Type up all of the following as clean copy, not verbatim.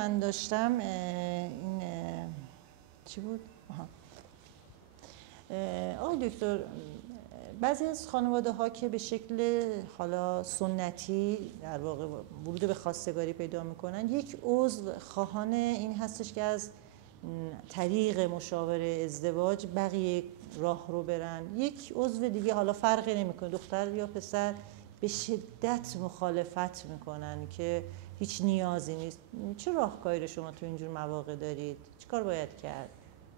من داشتم این چی بود؟ آقای دکتر، بعضی از خانواده ها که به شکل حالا سنتی در واقع ورود به خواستگاری پیدا میکنن، یک عضو خواهان این هستش که از طریق مشاوره ازدواج بقیه راه رو برن، یک عضو دیگه حالا فرقی نمیکنه دختر یا پسر به شدت مخالفت میکنن که هیچ نیازی نیست. چه راهکاری شما تو اینجور مواقع دارید؟ چه کار باید کرد؟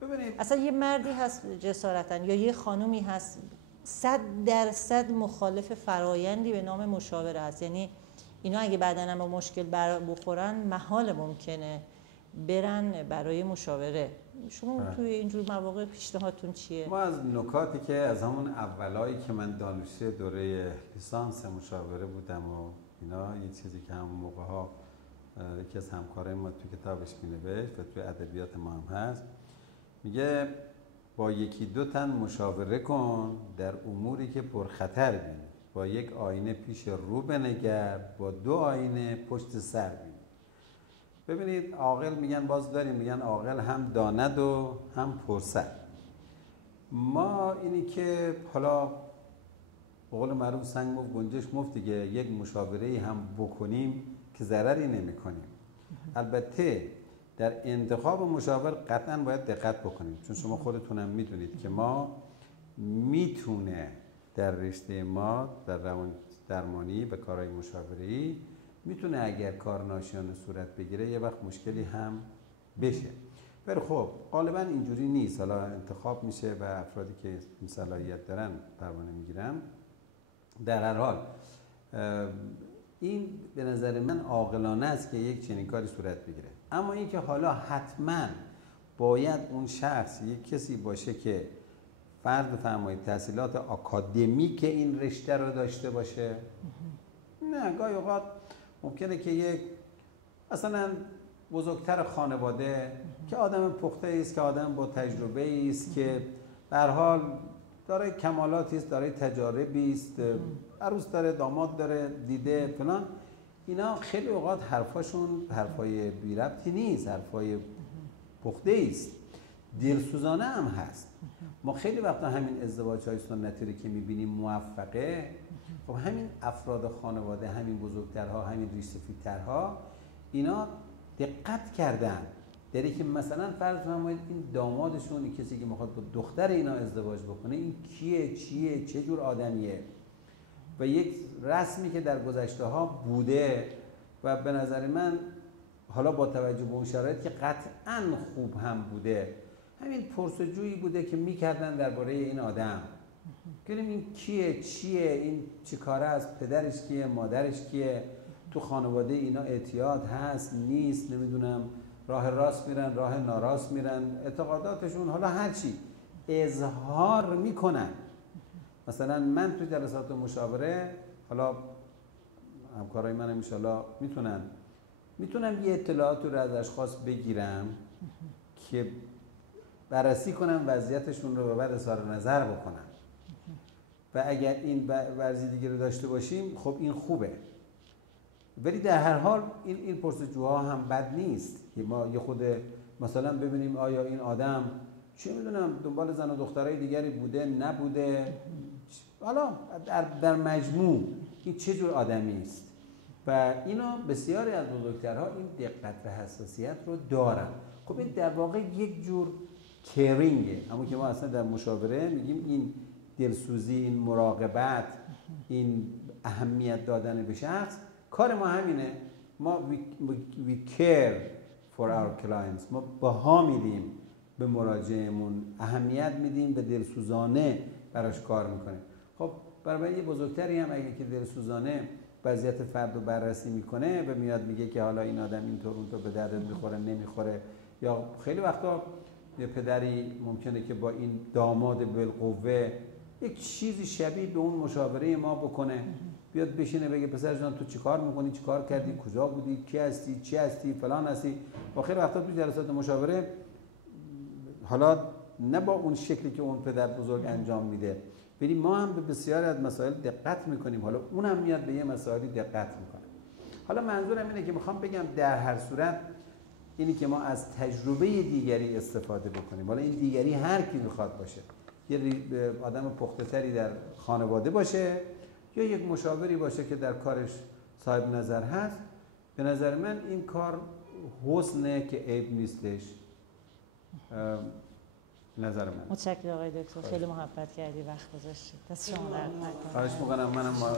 ببینید اصلا یه مردی هست جسارتاً یا یه خانومی هست 100% مخالف فرایندی به نام مشاوره هست، یعنی اینا اگه بعداً هم با مشکل بخورن محال ممکنه برن برای مشاوره. شما توی اینجور مواقع پیشنهادتون چیه؟ ما از نکاتی که از همون اولایی که من دانشجوی دوره لیسانس مشاوره بودم و اینا، یه چیزی که همون موقع ها یکی از همکارای ما تو کتابش می‌نوشت و توی ادبیات ما هم هست، میگه با یکی دو تن مشاوره کن در اموری که پرخطر بینی، با یک آینه پیش رو بنگر، با دو آینه پشت سر بینی. ببینید عاقل میگن، باز داریم میگن عاقل هم داند و هم پرسد. ما اینی که حالا به قول معروف سنگ مفت گنجش مفت دیگه، یک مشاوره هم بکنیم که ضرری نمی کنیم. البته در انتخاب مشاور قطعا باید دقت بکنیم، چون شما خودتونم میدونید که ما میتونه در رشته ما در روان درمانی و کارهای مشاوره‌ای میتونه اگر کار ناشیانه صورت بگیره یه وقت مشکلی هم بشه. ولی خب غالبا اینجوری نیست. حالا انتخاب میشه و افرادی که صلاحیت دارن پروانه میگیرن. در هر حال این به نظر من عاقلانه است که یک چنین کاری صورت بگیره. اما اینکه حالا حتما باید اون شخص یک کسی باشه که فرض بفرمایید تحصیلات آکادمیک این رشته رو داشته باشه، نه، گاهی اوقات ممکنه که یک مثلا بزرگتر خانواده که آدم پخته است، که آدم با تجربه است، که به هر حال دارای کمالاتی است، دارای تجاربی است، عروس داره، داماد داره، دیده فلان، اینا خیلی اوقات حرفاشون حرفای بی ربطی نیست، حرفای پخته است، دلسوزانه هم هست. ما خیلی وقتا همین ازدواج‌های سنتی رو که می‌بینیم موفقه، خب همین افراد خانواده، همین بزرگترها، همین ریش‌سفیدترها، اینا دقت کردن در اینکه مثلا فرض بفرمایید این دامادشون، این کسی که میخواد با دختر اینا ازدواج بکنه، این کیه، چیه، چه جور آدمیه، و یک رسمی که در گذشته ها بوده و به نظر من حالا با توجه به اون شرایط که قطعاً خوب هم بوده، همین پرسجویی بوده که میکردن درباره این آدم، ببینیم این کیه، چیه، این چه کاره است، پدرش کیه، مادرش کیه، تو خانواده اینا اعتیاد هست نیست، نمیدونم راه راست میرن، راه ناراست میرن، اعتقاداتشون حالا هرچی اظهار میکنن. مثلا من تو جلسات مشاوره، حالا همکارای منم ان شاءالله میتونم یه اطلاعاتی رو از اشخاص بگیرم که بررسی کنم وضعیتشون رو و بعد اظهار نظر بکنم، و اگر این وضعیت رو داشته باشیم خب این خوبه. ولی در هر حال این پرسجوها هم بد نیست که ما یه خود مثلا ببینیم آیا این آدم چه میدونم دنبال زن و دخترای دیگری بوده نبوده، حالا در مجموع این چه جور آدمی است. و اینا بسیاری از بزرگترها این دقت و حساسیت رو دارن. خب این در واقع یک جور کیرینگه، اما که ما اصلا در مشاوره میگیم این دلسوزی، این مراقبت، این اهمیت دادن به شخص، کار ما همینه. ما we care for our clients، ما بها میدیم به مراجعمون، اهمیت میدیم، به دلسوزانه براش کار میکنیم. خب برای یه بزرگتری هم اگه که دلسوزانه وضعیت فرد رو بررسی میکنه و میاد میگه که حالا این آدم اینطور اونطور به دردت میخوره نمیخوره، یا خیلی وقتا یه پدری ممکنه که با این داماد بالقوه یک چیزی شبیه به اون مشاوره ما بکنه، بیاد بشینه بگه پسر جان تو چیکار میکنی، چیکار کردی، کجا بودی، کی هستی، چی هستی، فلان هستی. و خیلی وقتا تو جلسات مشاوره حالا نه با اون شکلی که اون پدر بزرگ انجام میده، ولی ما هم به بسیاری از مسائل دقت میکنیم، حالا اونم میاد به یه مسائلی دقت میکنه. حالا منظورم اینه که میخوام بگم در هر صورت اینی که ما از تجربه دیگری استفاده بکنیم. حالا این دیگری هر کی میخواد باشه، یه آدم پخته تری در خانواده باشه یا یک مشاوری باشه که در کارش صاحب نظر هست. به نظر من این کار حسنه که عیب نیستش. نظر من. متشکرم آقای دکتر، خیلی محبت کردی، وقت گذاشتید. دست شما درد نکنه. خواهش می‌کنم. منم